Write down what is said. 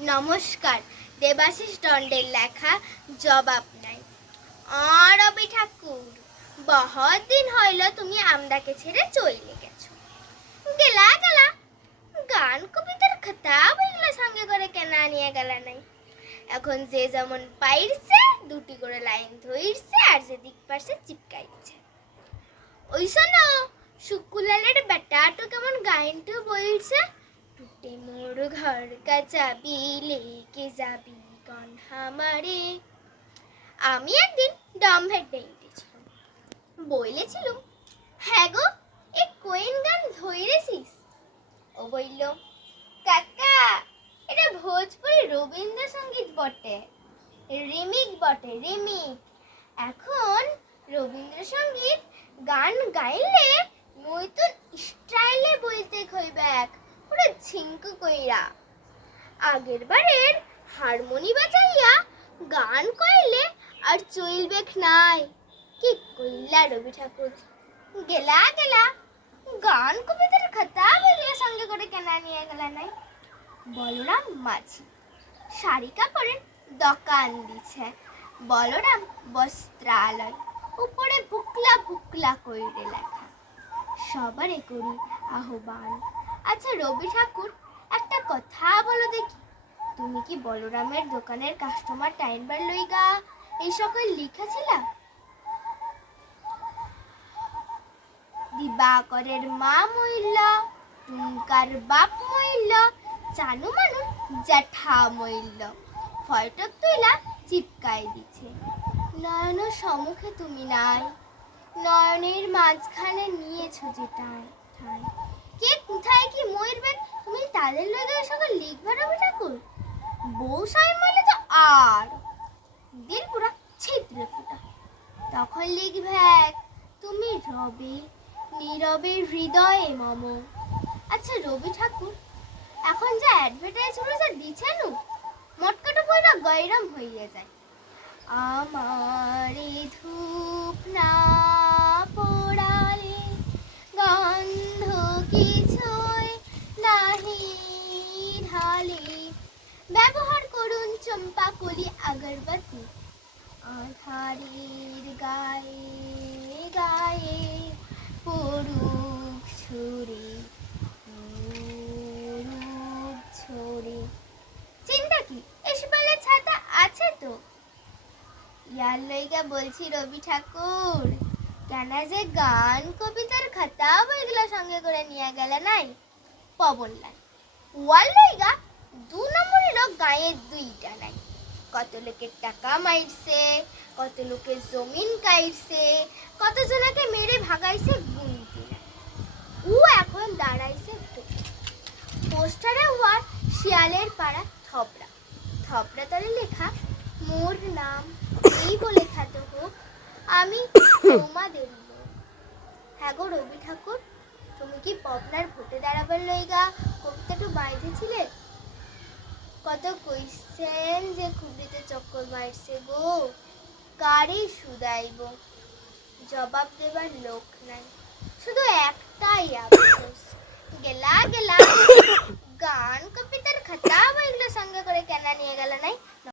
নমস্কার। দেবাশিস দণ্ডের লেখা জবাব নাই। রবি ঠাকুর, বহুত দিন হইল তুমি আমদাকে ছেড়ে চলে গেছো। গেলা গেলা গান কবিতার খাতা বইগুলো সঙ্গে করে কেন নিয়ে গেলা নাই? এখন যে যেমন পাইরছে দুটি করে লাইন ধইরছে আর যেদিক পারছে চিপকাইছে। ওই শোনো, শুকুলালের বেটাটো কেমন গাইনটো বলছে, টুটে মোর ঘর কা চাবি লেকে যাবি কন হামারে। আমি একদিন দম্ভের ডেইতেছিলাম, বইলেছিলুম, হ্যাঁ গো এ কোয়েন গান ধইরেছিস? ও বলল, কাকা এটা ভোজপুরি রবীন্দ্রসঙ্গীত বটে, রিমিক বটে, রিমিক। এখন রবীন্দ্রসঙ্গীত গান গাইলে নতুন স্টাইলে বলতে হইবে, পুরো ঝিঙ্কু কইরা। আগের বারের হারমোনি বাজাইয়া গান কইলে আর চইলবেক নাই। কি কইলা রবি ঠাকুর? গেলা গেলা গান কবিতার খাতা বইগুলো সঙ্গে করে কেনা নিয়ে গেলা নাই? বলরাম মাঝি শাড়ি কাপড়ের দোকান দিছে, বলরাম বস্ত্রালয়, উপরে বুকলা বুকলা কইরে লেখা, সবারে করি আহ্বান। আচ্ছা রবি ঠাকুর, একটা কথা বলো দেখি, তুমি কি বলরামের দোকানের কাস্টমার টাইনবার লইগা এই সকল লিখেছিলা? দিবাকরের মা মইল, টুঙ্কার বাপ মইল, চানু মানু জ্যাঠা মইল, ফয়টক তুইলা চিপকাই দিছে। নয়ন সম্মুখে তুমি নাই, নয়নের মাঝখানে নিয়েছো যে ঠাই। কে কোথায় কি মরবে তুমি তাদের লগে সকল লিখবা রবি ঠাকুর? বউ সাই মইলে তো আর দিল পুরা ছিদ্রে ফুটা। তখন লিখবে তুমি রবে নীরবে হৃদয়ে মম। আচ্ছা রবি ঠাকুর, এখন যা অ্যাডভার্টাইজগুলো যা দিছে নু, মটকাটা পুরো গয়রম হইয়া যায়। আমারে ধূপ না পোড়ালে গন্ধ কিছুই নাহি ঢালে, ব্যবহার করুন চম্পা কলি আগরবাতি, আধারের গায়ে গায়ে পড়ুক ছড়ে ছড়ে। চিন্তা কি এসবেলে ছাতা আছে তো? ইয়ার লইগা বলছি রবি ঠাকুর, কেন যে গান কবিতার খাতা বইগুলো সঙ্গে করে নিয়ে গেলে নাই? পবনলাল ওয়ার লইগা 2 নম্বরের লোক গায়ে 2টা নাই। কত লোকের টাকা মাইরছে, কত লোকের জমিন কাইরছে, কত জনকে মেরে ভাগাইছে গুনতি নাই। ও এখন দাঁড়াইছে পোস্টারে ওয়ার শিয়ালের পাড়া থপড়া, থপড়া তলে লেখা, মোর নাম এই বলে খ্যাত হোক, আমি তোমাদের লোক। হ্যাঁ গো রবি ঠাকুর, তুমি কি পপনার ভোটে দাঁড়াবার লইগা কবিতাটা বাইতেছিলে? কত কইছেন যে খুবড়িতে চক্কর মারছে গো, কারে শুধাইব? জবাব দেবার লোক নাই, শুধু একটাই আফসোস, গেলা গেলা গান কবিতার খাতা বইগুলো সঙ্গে করে কেনা নিয়ে গেল নাই?